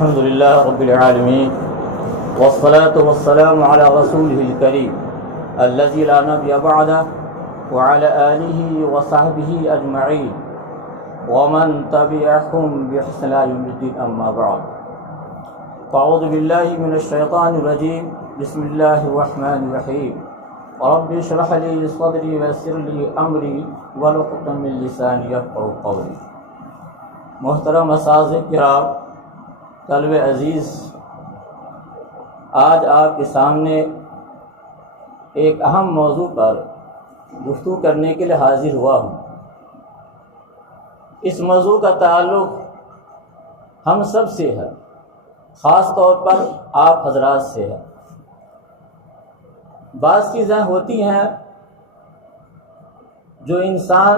الحمد لله رب العالمين والصلاة والسلام على رسوله الكريم الذي لا نبي بعده وعلى آله وصحبه أجمعين ومن تبعهم بإحسان إلى يوم الدين أما بعد فأعوذ بالله من الشيطان الرجيم بسم الله الرحمن الرحيم رب اشرح لي صدري ويسر لي أمري واحلل عقدة من لساني يفقهوا قولي. محترم اساتذہ کرام، طلبہ عزیز، آج آپ کے سامنے ایک اہم موضوع پر گفتگو کرنے کے لیے حاضر ہوا ہوں۔ اس موضوع کا تعلق ہم سب سے ہے، خاص طور پر آپ حضرات سے ہے۔ بعض چیزیں ہوتی ہیں جو انسان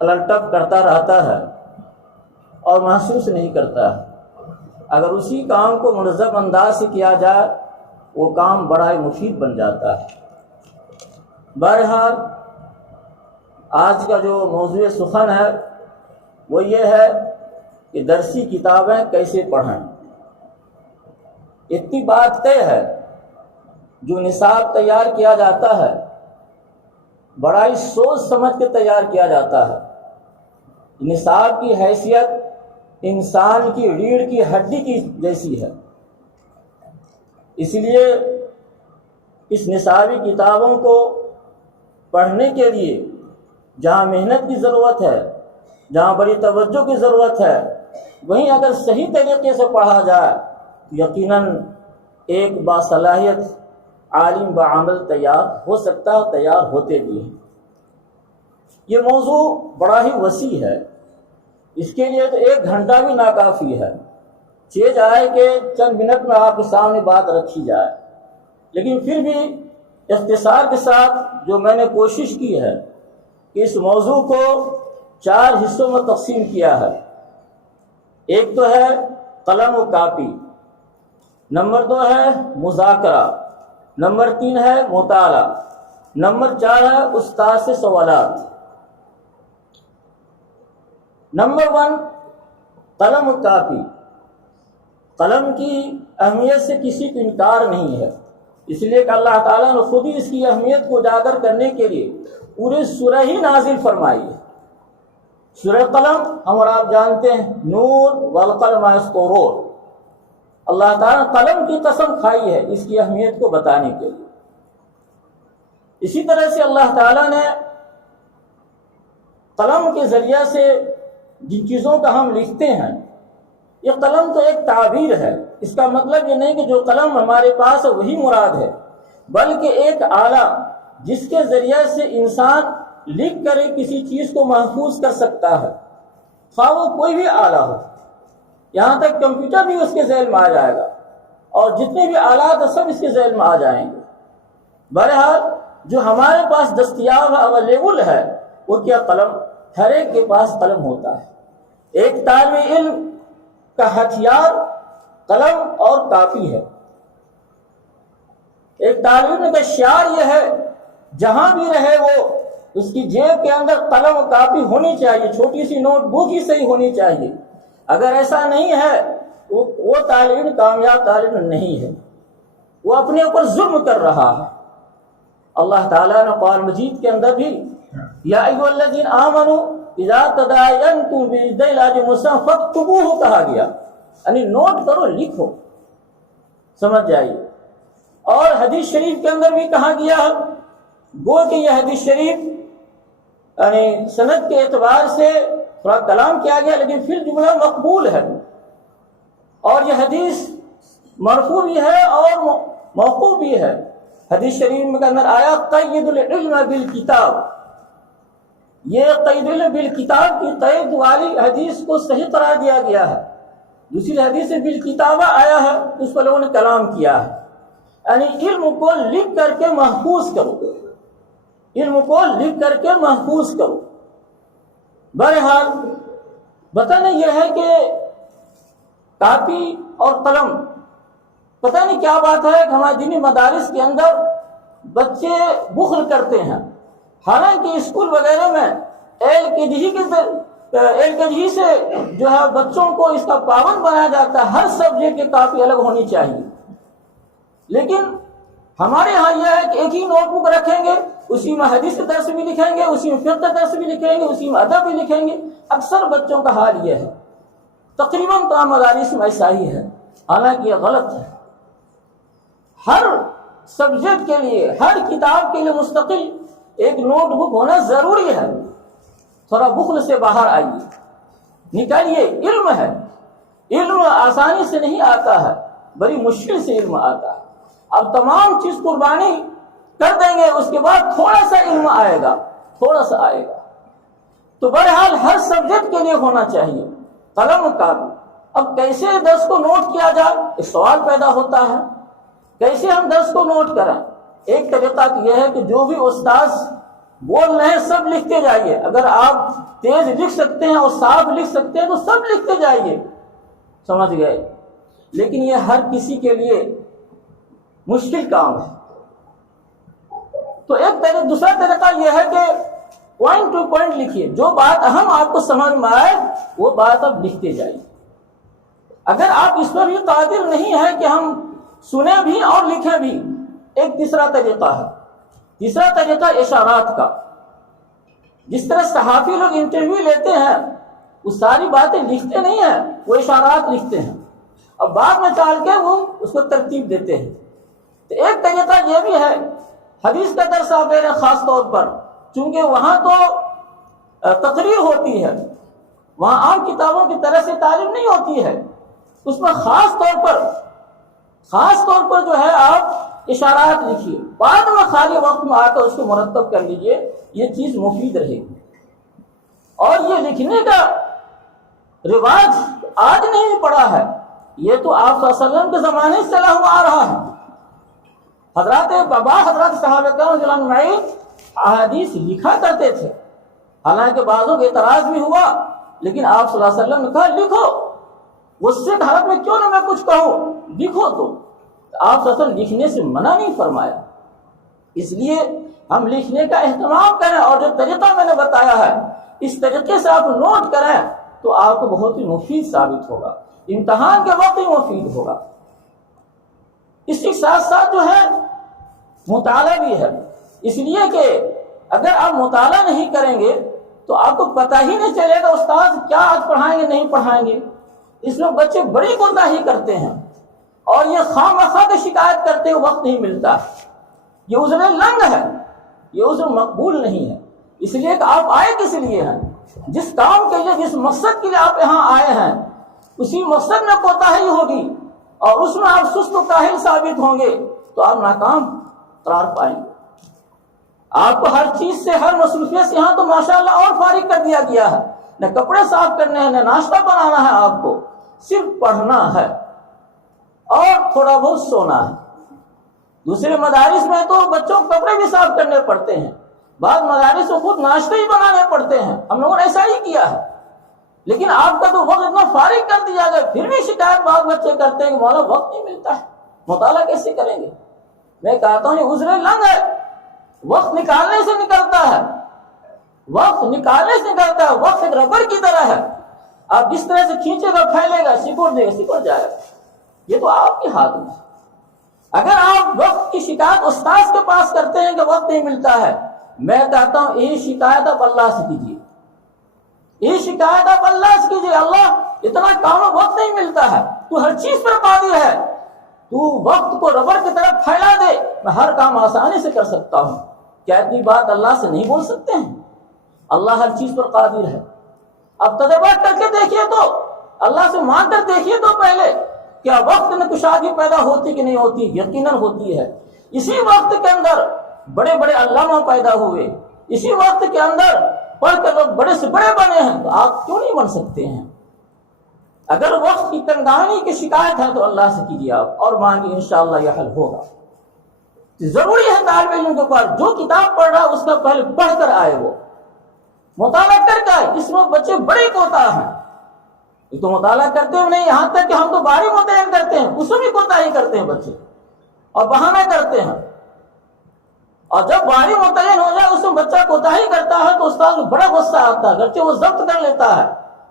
الٹپ کرتا رہتا ہے اور محسوس نہیں کرتا ہے۔ اگر اسی کام کو منظم انداز سے کیا جائے وہ کام بڑا ہی مفید بن جاتا ہے۔ بہرحال آج کا جو موضوع سخن ہے وہ یہ ہے کہ درسی کتابیں کیسے پڑھیں۔ اتنی بات طے ہے، جو نصاب تیار کیا جاتا ہے بڑا ہی سوچ سمجھ کے تیار کیا جاتا ہے۔ نصاب کی حیثیت انسان کی ریڑھ کی ہڈی کی جیسی ہے، اس لیے اس نصابی کتابوں کو پڑھنے کے لیے جہاں محنت کی ضرورت ہے، جہاں بڑی توجہ کی ضرورت ہے، وہیں اگر صحیح طریقے سے پڑھا جائے یقیناً ایک باصلاحیت عالم بعمل تیار ہو سکتا ہے، تیار ہوتے بھی ہیں۔ یہ موضوع بڑا ہی وسیع ہے، اس کے لیے تو 1 گھنٹہ بھی ناکافی ہے۔ چاہے جائے کہ چند منٹ میں آپ کے سامنے بات رکھی جائے، لیکن پھر بھی اختصار کے ساتھ جو میں نے کوشش کی ہے کہ اس موضوع کو 4 حصوں میں تقسیم کیا ہے۔ ایک تو ہے قلم و کاپی، نمبر 2 ہے مذاکرہ، نمبر 3 ہے مطالعہ، نمبر 4 ہے استاد سے سوالات۔ نمبر 1 قلم و کاپی۔ قلم کی اہمیت سے کسی کو انکار نہیں ہے، اس لیے کہ اللہ تعالیٰ نے خود ہی اس کی اہمیت کو اجاگر کرنے کے لیے پوری سورہ ہی نازل فرمائی ہے۔ سورہ قلم ہم اور آپ جانتے ہیں، نور والقلم ما یسطرون۔ اللہ تعالیٰ نے قلم کی قسم کھائی ہے اس کی اہمیت کو بتانے کے لیے۔ اسی طرح سے اللہ تعالیٰ نے قلم کے ذریعہ سے جن چیزوں کا ہم لکھتے ہیں، یہ قلم تو ایک تعبیر ہے، اس کا مطلب یہ نہیں کہ جو قلم ہمارے پاس ہے وہی مراد ہے، بلکہ ایک آلہ جس کے ذریعے سے انسان لکھ کر کسی چیز کو محفوظ کر سکتا ہے، خواہ وہ کوئی بھی آلہ ہو، یہاں تک کمپیوٹر بھی اس کے ذیل میں آ جائے گا، اور جتنے بھی آلات ہیں سب اس کے ذیل میں آ جائیں گے۔ بہرحال جو ہمارے پاس دستیاب اویلیبل ہے وہ کیا قلم، ہر ایک کے پاس قلم ہوتا ہے۔ ایک طالب علم کا ہتھیار قلم اور کاپی ہے۔ ایک طالب علم کا شعار یہ ہے، جہاں بھی رہے وہ اس کی جیب کے اندر قلم و کاپی ہونی چاہیے، چھوٹی سی نوٹ بک ہی صحیح ہونی چاہیے۔ اگر ایسا نہیں ہے وہ طالب علم کامیاب طالب علم نہیں ہے، وہ اپنے اوپر ظلم کر رہا ہے۔ اللہ تعالیٰ نے قرآن مجید کے اندر بھی یا ایھا الذین آمنوا اذا تداینتم بدین الی اجل مسمى فاکتبوہ کہا گیا، یعنی نوٹ کرو، لکھو، سمجھ جائیے۔ اور حدیث شریف کے اندر بھی کہا گیا ہے، گو کہ یہ حدیث شریف یعنی سند کے اعتبار سے تھوڑا کلام کیا گیا لیکن پھر جملہ مقبول ہے، اور یہ حدیث مرفوع بھی ہے اور موقوف بھی ہے۔ حدیث شریف کے اندر آیا قید العلم بالکتاب، یہ قید العلم بالکتاب کی قید والی حدیث کو صحیح قرار دیا گیا ہے۔ دوسری حدیث میں بالکتابہ آیا ہے، اس پر لوگوں نے کلام کیا ہے، یعنی علم کو لکھ کر کے محفوظ کرو، علم کو لکھ کر کے محفوظ کرو۔ بہرحال بتانا یہ ہے کہ کاپی اور قلم، پتہ نہیں کیا بات ہے کہ ہمارے دینی مدارس کے اندر بچے بخل کرتے ہیں، حالانکہ اسکول وغیرہ میں LKG LKG سے جو ہے بچوں کو اس کا پابند بنایا جاتا ہے، ہر سبجیکٹ کی کاپی الگ ہونی چاہیے. لیکن ہمارے ہاں یہ ہے کہ ایک ہی نوٹ بک رکھیں گے، اسی میں حدیث کا درس بھی لکھیں گے، اسی میں فقہ کا درس بھی لکھیں گے، اسی میں ادب بھی لکھیں گے. اکثر بچوں کا حال یہ ہے، تقریباً تمام مدارس میں ایسا ہی ہے، حالانکہ یہ غلط ہے. ہر سبجیکٹ کے لیے، ہر کتاب کے لیے مستقل ایک نوٹ بک ہونا ضروری ہے. تھوڑا بخل سے باہر آئیے، نکالیے. علم ہے، علم آسانی سے نہیں آتا ہے، بڑی مشکل سے علم آتا ہے. اب تمام چیز قربانی کر دیں گے، اس کے بعد تھوڑا سا علم آئے گا، تھوڑا سا آئے گا. تو بہرحال ہر سبجیکٹ کے لیے ہونا چاہیے قلم کا. اب کیسے درس کو نوٹ کیا جائے، ایک سوال پیدا ہوتا ہے، کیسے ہم درس کو نوٹ کریں. ایک طریقہ یہ ہے کہ جو بھی استاذ بول رہے ہیں سب لکھتے جائیے. اگر آپ تیز لکھ سکتے ہیں اور صاف لکھ سکتے ہیں تو سب لکھتے جائیے، سمجھ گئے. لیکن یہ ہر کسی کے لیے مشکل کام ہے. تو دوسرا طریقہ یہ ہے کہ پوائنٹ ٹو پوائنٹ لکھیے، جو بات اہم آپ کو سمجھ میں آئے وہ بات آپ لکھتے جائیے. اگر آپ اس پر بھی قادر نہیں ہے کہ ہم سنیں بھی اور لکھیں بھی، ایک تیسرا طریقہ ہے. تیسرا طریقہ اشارات کا. جس طرح صحافی لوگ انٹرویو لیتے ہیں وہ ساری باتیں لکھتے نہیں ہیں، وہ اشارات لکھتے ہیں اور بعد میں چال کے وہ اس کو ترتیب دیتے ہیں. تو ایک طریقہ یہ بھی ہے، حدیث کا درس آپ لے رہے ہیں خاص طور پر، چونکہ وہاں تو تقریر ہوتی ہے، وہاں عام کتابوں کی طرح سے تعلیم نہیں ہوتی ہے. اس میں خاص طور پر جو ہے آپ اشارات لکھیے. بعد میں خالی وقت میں آ کر اس کو مرتب کر لیجئے، یہ چیز مفید رہے گی. اور یہ لکھنے کا رواج آج نہیں پڑا ہے، یہ تو آپ صلی اللہ علیہ وسلم کے زمانے سے چلا ہوا آ رہا ہے. حضرات صحابہ کرام احادیث لکھا کرتے تھے. حالانکہ بعضوں کو اعتراض بھی ہوا، لیکن آپ صلی اللہ علیہ وسلم نے کہا لکھو. غصے کی حالت میں کیوں نہ میں کچھ کہوں، لکھو. تو آپ صلی اللہ علیہ وسلم لکھنے سے منع نہیں فرمایا. اس لیے ہم لکھنے کا اہتمام کریں، اور جو طریقہ میں نے بتایا ہے اس طریقے سے آپ نوٹ کریں تو آپ کو بہت ہی مفید ثابت ہوگا، امتحان کے وقت ہی مفید ہوگا. اس کے ساتھ ساتھ جو ہے مطالعہ بھی ہے. اس لیے کہ اگر آپ مطالعہ نہیں کریں گے تو آپ کو پتہ ہی نہیں چلے گا استاد کیا آج پڑھائیں گے نہیں پڑھائیں گے. اس میں بچے بڑی کوتاہی کرتے ہیں اور یہ خواہ مخواہ کی شکایت کرتے ہوئے وقت نہیں ملتا. یہ عذر لنگ ہے، یہ عذر مقبول نہیں ہے. اس لیے کہ آپ آئے کس لیے ہیں، جس کام کے لیے، جس مقصد کے لیے آپ یہاں آئے ہیں، اسی مقصد میں کوتاہی ہوگی اور اس میں آپ سست و کاہل ثابت ہوں گے تو آپ ناکام قرار پائیں گے. آپ کو ہر چیز سے، ہر مصروفیت سے یہاں تو ماشاءاللہ اور فارغ کر دیا گیا ہے. نہ کپڑے صاف کرنے ہیں، نہ ناشتہ بنانا ہے، آپ کو صرف پڑھنا ہے اور تھوڑا بہت سونا ہے. دوسرے مدارس میں تو بچوں کو کپڑے بھی صاف کرنے پڑتے ہیں، بعض مدارس کو خود ناشتے ہی بنانے پڑتے ہیں. ہم لوگوں نے ایسا ہی کیا ہے. لیکن آپ کا تو وقت اتنا فارغ کر دیا گیا، پھر بھی شکایت بعض بچے کرتے ہیں کہ مولانا وقت نہیں ملتا ہے، مطالعہ کیسے کریں گے. میں کہتا ہوں یہ عذر لنگ ہے. وقت نکالنے سے نکلتا ہے، وقت نکالنے سے نکلتا ہے. وقت ایک ربڑ کی طرح ہے، آپ جس طرح سے کھینچے گا پھیلے گا، سکڑ دے گا سکڑ جائے گا. یہ تو آپ کے ہاتھ میں. اگر آپ وقت کی شکایت استاذ کے پاس کرتے ہیں کہ وقت نہیں ملتا ہے، میں کہتا ہوں یہ شکایت آپ اللہ سے کیجیے. یہ شکایت آپ اللہ سے کیجیے، اللہ اتنا کام وقت نہیں ملتا ہے، تو ہر چیز پر قادر ہے، تو وقت کو ربڑ کی طرف پھیلا دے، میں ہر کام آسانی سے کر سکتا ہوں. کیا اتنی بات اللہ سے نہیں بول سکتے ہیں؟ اللہ ہر چیز پر قادر ہے. اب تجربہ کر کے دیکھیے، تو اللہ سے مانگ کر دیکھیے تو پہلے کیا وقت میں کشادگی پیدا ہوتی کہ نہیں ہوتی؟ یقیناً ہوتی ہے. اسی وقت کے اندر بڑے بڑے علامہ پیدا ہوئے، اسی وقت کے اندر پڑھ کر لوگ بڑے سے بڑے بنے ہیں، تو آپ کیوں نہیں بن سکتے ہیں؟ اگر وقت کی تنگانی کی شکایت ہے تو اللہ سے کیجیے آپ اور مانگے، انشاءاللہ یہ حل ہوگا. ضروری ہے طالب علم کے پاس جو کتاب پڑھ رہا ہے اس کا پہلے پڑھ کر آئے، وہ مطالعہ کر کے آئے. اس میں بچے بڑے کوتاہ ہیں، یہ تو مطالعہ کرتے ہیں نہیں، یہاں تک کہ ہم تو باری متعین کرتے ہیں، اس میں بھی کوتاہی کرتے ہیں بچے اور بہانہ کرتے ہیں. اور جب باری متعین ہو جائے اس میں بچہ کوتاہی کرتا ہے تو استاد کو بڑا غصہ آتا ہے، اگرچہ وہ ضبط کر لیتا ہے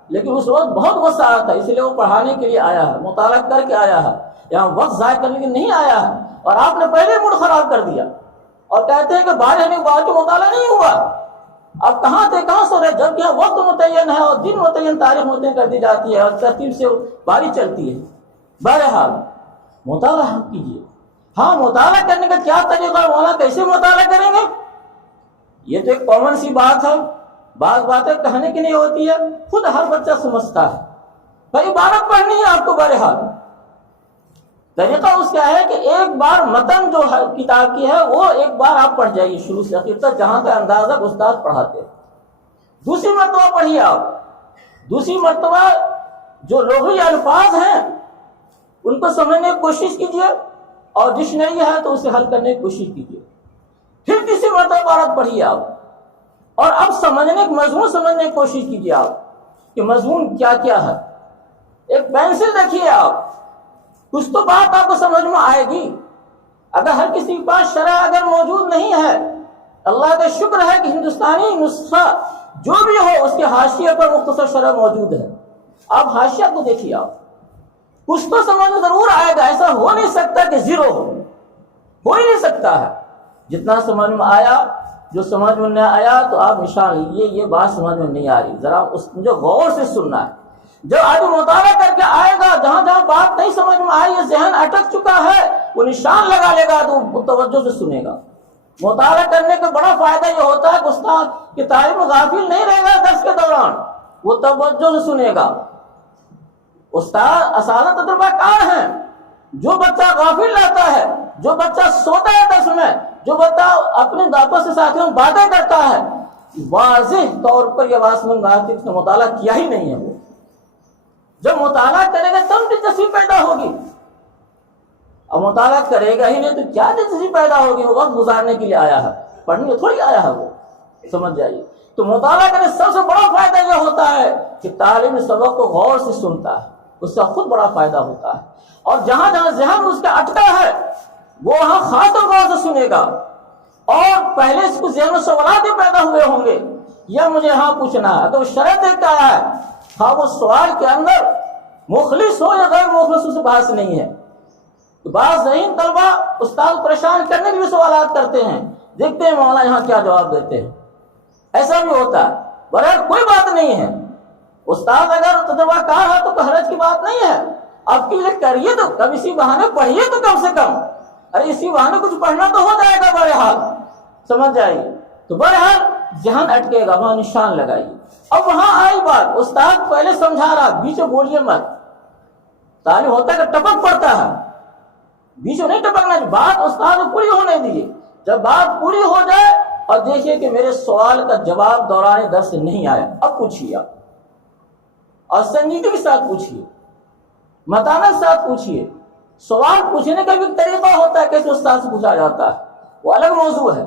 لیکن اس وقت بہت غصہ آتا ہے، اس لیے وہ پڑھانے کے لیے آیا ہے، مطالعہ کر کے آیا ہے، یہاں وقت ضائع کرنے کے لیے نہیں آیا ہے، اور آپ نے پہلے موڈ خراب کر دیا اور کہتے ہیں کہ باری ہونے کے بعد بھی مطالعہ نہیں ہوا۔ اب کہاں تھے، کہاں سو رہے، جب کہ وقت متعین ہے اور دن متعین، تاریخ متعین کر دی جاتی ہے اور ترتیب سے باری چلتی ہے۔ بہرحال مطالعہ کیجیے۔ ہاں، مطالعہ کرنے کا کیا طریقہ ہے، مولانا کیسے مطالعہ کریں گے؟ یہ تو ایک کامن سی بات ہے، بعض باتیں کہنے کی نہیں ہوتی ہے، خود ہر بچہ سمجھتا ہے۔ بھائی عبارت پڑھنی ہے آپ کو، بہرحال طریقہ اس کا ہے کہ ایک بار متن جو ہے کتاب کی ہے وہ ایک بار آپ پڑھ جائیے شروع سے آخر تک، جہاں کا اندازہ استاد پڑھاتے ہیں۔ دوسری مرتبہ پڑھیے آپ، دوسری مرتبہ جو لغوی الفاظ ہیں ان کو سمجھنے کی کوشش کیجیے، اور ڈکشنری ہے تو اسے حل کرنے کی کوشش کیجیے۔ پھر تیسری مرتبہ عبارت پڑھیے آپ، اور اب سمجھنے کی مضمون سمجھنے کی کوشش کیجیے آپ کہ مضمون کیا کیا ہے۔ ایک پینسل دیکھیے آپ، کچھ تو بات آپ کو سمجھ میں آئے گی۔ اگر ہر کسی کے پاس شرح اگر موجود نہیں ہے، اللہ کا شکر ہے کہ ہندوستانی نسخہ جو بھی ہو اس کے حاشیے پر مختصر شرح موجود ہے، آپ حاشیہ کو دیکھیے، آپ کچھ تو سمجھ میں ضرور آئے گا۔ ایسا ہو نہیں سکتا کہ زیرو ہو ہی نہیں سکتا ہے۔ جتنا سمجھ میں آیا، جو سمجھ میں نہ آیا تو آپ نشان لیجیے یہ بات سمجھ میں نہیں آ رہی، ذرا اس جو غور سے سننا ہے۔ جب آدمی مطالعہ کر کے آئے گا، جہاں جہاں بات نہیں سمجھ میں آئی، یہ ذہن اٹک چکا ہے، وہ نشان لگا لے گا تو وہ توجہ سے سنے گا۔ مطالعہ کرنے کا بڑا فائدہ یہ ہوتا ہے کہ استاد کی تعلیم میں غافل نہیں رہے گا، درس کے دوران وہ توجہ سے سنے گا۔ استاد اساتذہ تجربہ کار ہیں، جو بچہ غافل رہتا ہے، جو بچہ سوتا ہے درس میں، جو بچہ اپنے دانتوں سے ساتھیوں میں باتیں کرتا ہے، واضح طور پر یہ بات سمجھ میں آتی ہے کہ مطالعہ کیا ہی نہیں ہے۔ وہ جب مطالعہ کرے گا تب دلچسپی پیدا ہوگی، اب مطالعہ کرے گا ہی نہیں تو کیا دلچسپی پیدا ہوگی؟ وہ وقت گزارنے کے لیے آیا ہے، پڑھنے تھوڑی آیا ہے وہ، سمجھ جائیے۔ تو مطالعہ کرنے سب سے بڑا فائدہ یہ ہوتا ہے کہ تعلیم سبق کو غور سے سنتا ہے، اس کا خود بڑا فائدہ ہوتا ہے، اور جہاں جہاں ذہن اس کا اٹکا ہے وہ وہاں خاص طور غور سے سنے گا، اور پہلے اس کو ذہن میں سوالات بھی پیدا ہوئے ہوں گے، یہ مجھے یہاں پوچھنا ہے۔ اگر وہ شرط دیکھ کے آیا ہے، ہاں وہ سوال کے اندر مخلص ہو یا غیر مخلص اس سے بحث نہیں ہے۔ بعض ذہین طلبہ استاد پریشان کرنے کے بھی سوالات کرتے ہیں، دیکھتے ہیں مولانا یہاں کیا جواب دیتے ہیں، ایسا بھی ہوتا ہے۔ برحال کوئی بات نہیں ہے، استاد اگر تجربہ کار ہے تو حرج کی بات نہیں ہے، آپ کے لیے کریے تو کم، اسی بہانے پڑھیے تو کم سے کم، ارے اسی بہانے کچھ پڑھنا تو ہو جائے گا، بہرحال سمجھ جائیے۔ تو بہرحال ذہن اٹکے گا، وہاں نشان لگائیے۔ اب وہاں آئی بات، استاد پہلے سمجھا رہا، بیچ میں بولیے مت۔ تعلیم ہوتا ہے کہ ٹپک پڑتا ہے، بیچ میں نہیں ٹپکنا، بات استاد کو پوری ہونے دیجیے۔ جب بات پوری ہو جائے اور دیکھیے کہ میرے سوال کا جواب دوران درس سے نہیں آیا، اب پوچھیے آپ، اور سنجیدگی کے ساتھ پوچھیے، متانت کے ساتھ پوچھیے۔ سوال پوچھنے کا بھی طریقہ ہوتا ہے، کیسے استاد سے پوچھا جاتا ہے، وہ الگ موضوع ہے۔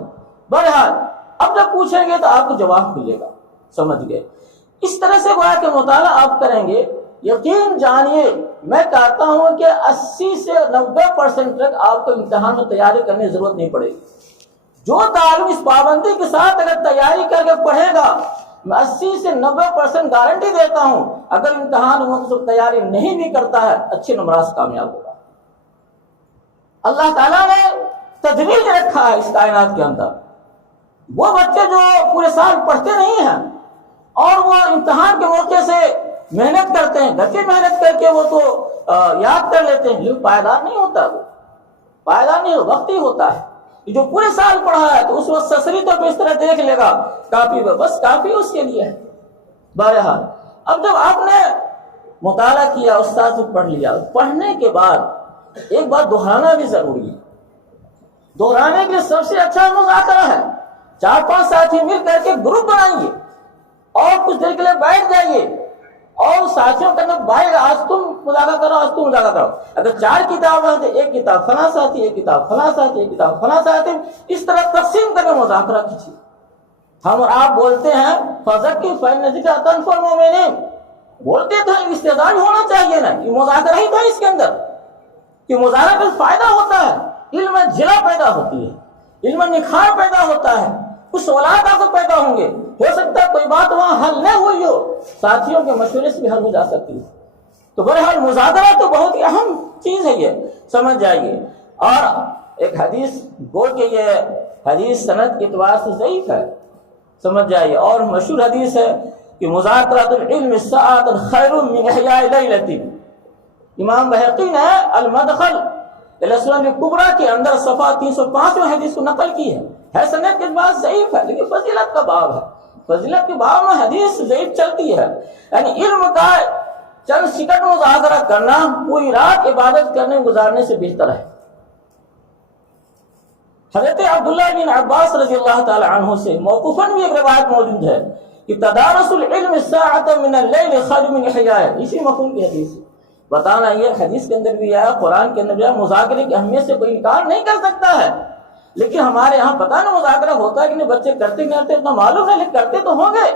بہرحال اب جب پوچھیں گے تو آپ کو جواب ملے گا، سمجھ گئے۔ اس طرح سے گویا کہ مطالعہ آپ کریں گے، یقین جانیے میں کہتا ہوں کہ 80 سے 90% تک آپ کو امتحان میں تیاری کرنے کی ضرورت نہیں پڑے گی۔ جو طالب اس پابندی کے ساتھ اگر تیاری کر کے پڑھے گا، میں 80 سے 90% گارنٹی دیتا ہوں، اگر امتحان میں تیاری نہیں بھی کرتا ہے اچھے نمبرات سے کامیاب ہوگا۔ اللہ تعالیٰ نے تدریج رکھا ہے اس کائنات کے اندر۔ وہ بچے جو پورے سال پڑھتے نہیں ہیں اور وہ امتحان کے موقع سے محنت کرتے ہیں، گھر کی محنت کر کے وہ تو یاد کر لیتے ہیں، لیکن پائیدار نہیں ہوتا، وہ پائیدار نہیں، وقتی ہوتا ہے۔ جو پورے سال پڑھا ہے تو اس وقت سسری تو اس طرح دیکھ لے گا کافی میں، بس کافی اس کے لیے ہے۔ بہرحال اب جب آپ نے مطالعہ کیا، استاد سے پڑھ لیا، پڑھنے کے بعد ایک بات دہرانا بھی ضروری ہے۔ دہرانے کے لیے سب سے اچھا مذاکرہ ہے، 4-5 ساتھی مل کر کے گروپ بنائیے اور کچھ دیر کے لیے بیٹھ جائیے اور ساتھیوں کے اندر بھائی آج تم مذاکرہ کرو، آج تم مذاکرہ کرو۔ اگر 4 کتاب ہیں تو ایک کتاب فلاں ساتھی، ایک کتاب فلاں ساتھی، ایک کتاب فلاں ساتھی، اس طرح تقسیم کر کے مذاکرہ کیجیے۔ ہم اور آپ بولتے ہیں فذکر فإن الذکرى تنفع المؤمنین، بولتے تھے استعداد ہونا چاہیے نا، یہ مذاکرہ ہی تھا اس کے اندر کہ مذاکرہ کا فائدہ ہوتا ہے، علم میں جلا پیدا ہوتی ہے۔ علم نکھار پیدا ہوتا ہے، کچھ اولاد آپ کو پیدا ہوں گے، ہو سکتا ہے کوئی بات وہاں حل نہ ہوئی ہو، ساتھیوں کے مشورے سے بھی حل ہو جا سکتی ہے۔ تو بہرحال مذاکرہ تو بہت ہی اہم چیز ہے، یہ سمجھ جائیے۔ اور ایک حدیث گو کہ یہ حدیث سند کے اعتبار سے ضعیف ہے، سمجھ جائیے، اور مشہور حدیث ہے کہ مذاکرۃ العلم ساعۃ خیر من احیاء لیلۃ۔ امام بہقی نے المدخل الی السنن الکبریٰ کے اندر صفحہ 305 میں حدیث کو نقل کی ہے سند کے بعد ضعیف ہے، لیکن فضیلت کا باب ہے، فضیلت کے باب میں حدیث ضعیف چلتی ہے۔ یعنی علم کا چند سکٹ مذاکرہ کرنا پوری رات عبادت کرنے گزارنے سے بہتر ہے۔ حضرت عبداللہ بن عباس رضی اللہ تعالی عنہ سے موقوفاً بھی ایک روایت موجود ہے کہ تدارس العلم الساعۃ من اللیل خیر من احیاء، اسی مفہوم کی حدیث ہے۔ بتانا یہ حدیث کے اندر بھی آیا، قرآن کے اندر بھی آیا، مذاکرے کی اہمیت سے کوئی انکار نہیں کر سکتا ہے، لیکن ہمارے یہاں پتہ نا مذاکرہ ہوتا ہے کہ نہیں، بچے کرتے نہیں کرتے اتنا معلوم ہے، لیکن کرتے تو ہوں گے،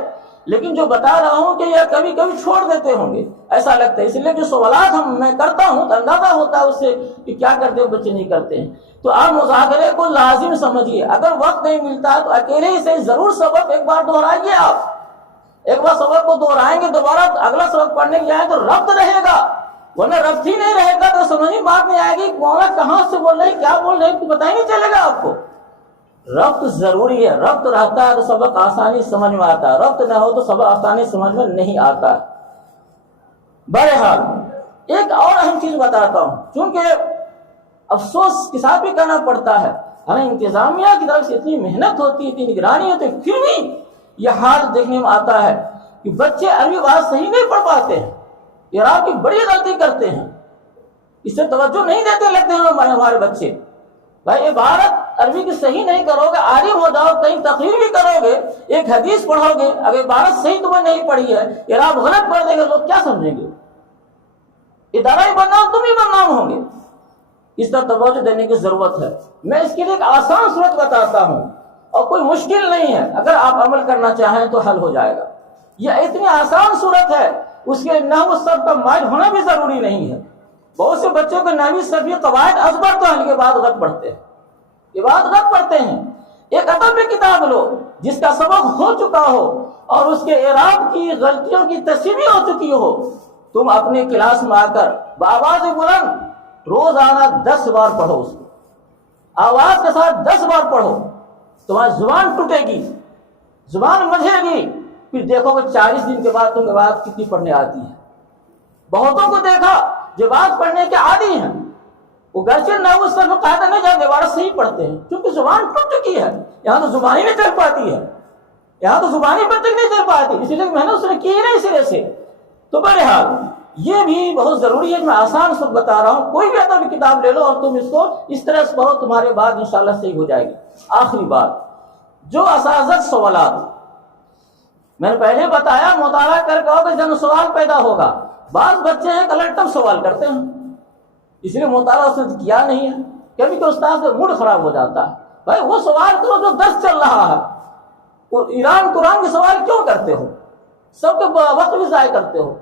لیکن جو بتا رہا ہوں کہ یہ کبھی کبھی چھوڑ دیتے ہوں گے، ایسا لگتا ہے۔ اس لیے جو سوالات میں کرتا ہوں تو اندازہ ہوتا ہے اس سے کہ کیا کرتے ہیں بچے نہیں کرتے ہیں۔ تو آپ مذاکرے کو لازم سمجھیے، اگر وقت نہیں ملتا تو اکیلے ہی سے ضرور سبق ایک بار دہرائیے۔ آپ ایک بار سبق کو دہرائیں گے، دوبارہ اگلا سبق پڑھنے کے جائیں تو ربط رہے گا، ورنہ ربط ہی نہیں رہے گا تو سمجھ میں بات نہیں آئے گی، مولانا کہاں سے بول رہے ہیں، کیا بول رہے ہیں، تو پتہ ہی نہیں چلے گا آپ کو۔ ربط ضروری ہے، ربط رہتا ہے تو سبق آسانی سمجھ میں آتا ہے، ربط نہ ہو تو سبق آسانی سمجھ میں نہیں آتا۔ بہرحال ایک اور اہم چیز بتاتا ہوں، چونکہ افسوس کے ساتھ بھی کرنا پڑتا ہے، ہمیں انتظامیہ کی طرف سے اتنی محنت ہوتی ہے، اتنی نگرانی ہوتی ہے، پھر بھی یہ حال دیکھنے میں آتا ہے کہ بچے عربی بات صحیح نہیں پڑھ پاتے ہیں، اعراب کی بڑی غلطی کرتے ہیں، اس سے توجہ نہیں دیتے لگتے ہیں ہمارے بچے۔ بھائی عبارت عربی کی صحیح نہیں کرو گے، عالم ہو جاؤ، کہیں تقریر بھی کرو گے، ایک حدیث پڑھو گے، اگر عبارت صحیح تمہیں نہیں پڑھی ہے، اعراب غلط پڑھ دے گے، لوگ کیا سمجھیں گے؟ ادارہ ہی بدنام، تم ہی بدنام ہوں گے۔ اس طرح توجہ دینے کی ضرورت ہے۔ میں اس کے لیے ایک آسان صورت بتاتا ہوں اور کوئی مشکل نہیں ہے، اگر آپ عمل کرنا چاہیں تو حل ہو جائے گا۔ یہ اتنی آسان صورت ہے، اس کے نحو صرف کا ماہر ہونا بھی ضروری نہیں ہے۔ بہت سے بچوں کو نحوی صرفی قواعد ازبر تو ان کے بعد غلط پڑھتے ہیں، یہ بات غلط پڑھتے ہیں۔ ایک ادب کی کتاب لو جس کا سبق ہو چکا ہو اور اس کے اعراب کی غلطیوں کی تصحیح ہو چکی ہو، تم اپنے کلاس میں آ کر بآواز بلند روزانہ 10 بار پڑھو، اس کو آواز کے ساتھ 10 بار پڑھو، تمہاری زبان ٹوٹے گی، زبان مجھے گی، پھر دیکھو کہ 40 دن کے بعد تم کے بات کتنی پڑھنے آتی ہے۔ بہتوں کو دیکھا جو بات پڑھنے کے عادی ہیں، وہ گرچہ نہ وہ صرف قاعدہ نہیں جانتے، عبارت صحیح پڑھتے ہیں، کیونکہ زبان ٹوٹ چکی ہے، یہاں تو زبان ہی نہیں چل پاتی ہے، یہاں تو زبان ہی تک نہیں چل پاتی، اسی لیے محنت اس نے کی ہی نہیں سرے سے۔ تو بہرحال یہ بھی بہت ضروری ہے، میں آسان سے بتا رہا ہوں، کوئی بھی ادب کی کتاب لے لو اور تم اس کو اس طرح سے پڑھو، تمہارے بات انشاءاللہ صحیح ہو جائے گی۔ آخری بات، جو اساتذہ سوالات میں نے پہلے بتایا، مطالعہ کر کے ہوگا جب سوال پیدا ہوگا، بعض بچے ہیں کلٹم سوال کرتے ہیں، اس لیے مطالعہ اس نے کیا نہیں ہے، کبھی کہ استاد کا موڈ خراب ہو جاتا ہے۔ بھائی وہ سوال کرو جو 10 چل رہا ہے، وہ ایران قرآن کے سوال کیوں کرتے ہو، سب کے وقت بھی ضائع کرتے ہو۔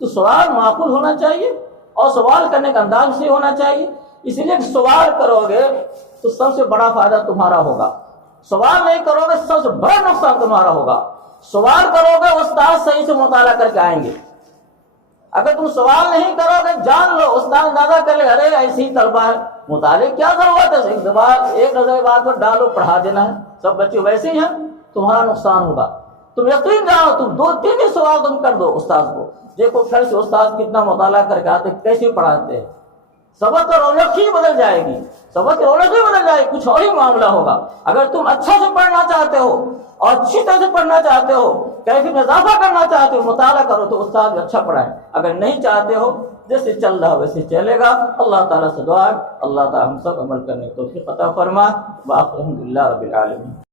تو سوال معقول ہونا چاہیے اور سوال کرنے کا انداز سے ہونا چاہیے، اس لیے کہ سوال کرو گے تو سب سے بڑا فائدہ تمہارا ہوگا، سوال نہیں کرو گے سب سے بڑا نقصان تمہارا ہوگا۔ سوال کرو گے استاد صحیح سے مطالعہ کر کے آئیں گے، اگر تم سوال نہیں کرو گے جان لو استاد اندازہ کر لے ارے ایسے ہی طلبہ ہے، مطالعے کیا ضرورت ہے، ایک نظر بات پر ڈالو پڑھا دینا ہے، سب بچے ویسے ہی ہیں، تمہارا نقصان ہوگا۔ تم یقین جاؤ، تم 2-3 ہی سوال تم کر دو استاد کو، دیکھو پھر سے استاد کتنا مطالعہ کر کے آتے، کیسے پڑھاتے ہیں، سبق کی رونق ہی بدل جائے گی، سبق کی رونق ہی بدل جائے گی، کچھ اور ہی معاملہ ہوگا۔ اگر تم اچھا سے پڑھنا چاہتے ہو اور اچھی طرح سے پڑھنا چاہتے ہو، کیفیت میں اضافہ کرنا چاہتے ہو، مطالعہ کرو تو استاد اچھا پڑھائے، اگر نہیں چاہتے ہو جیسے چل رہا ویسے چلے گا۔ اللہ تعالیٰ سے دعا ہے اللہ تعالیٰ ہم سب عمل کرنے کی توفیق عطا فرمائے۔ وآخر الحمدللہ رب العالمین۔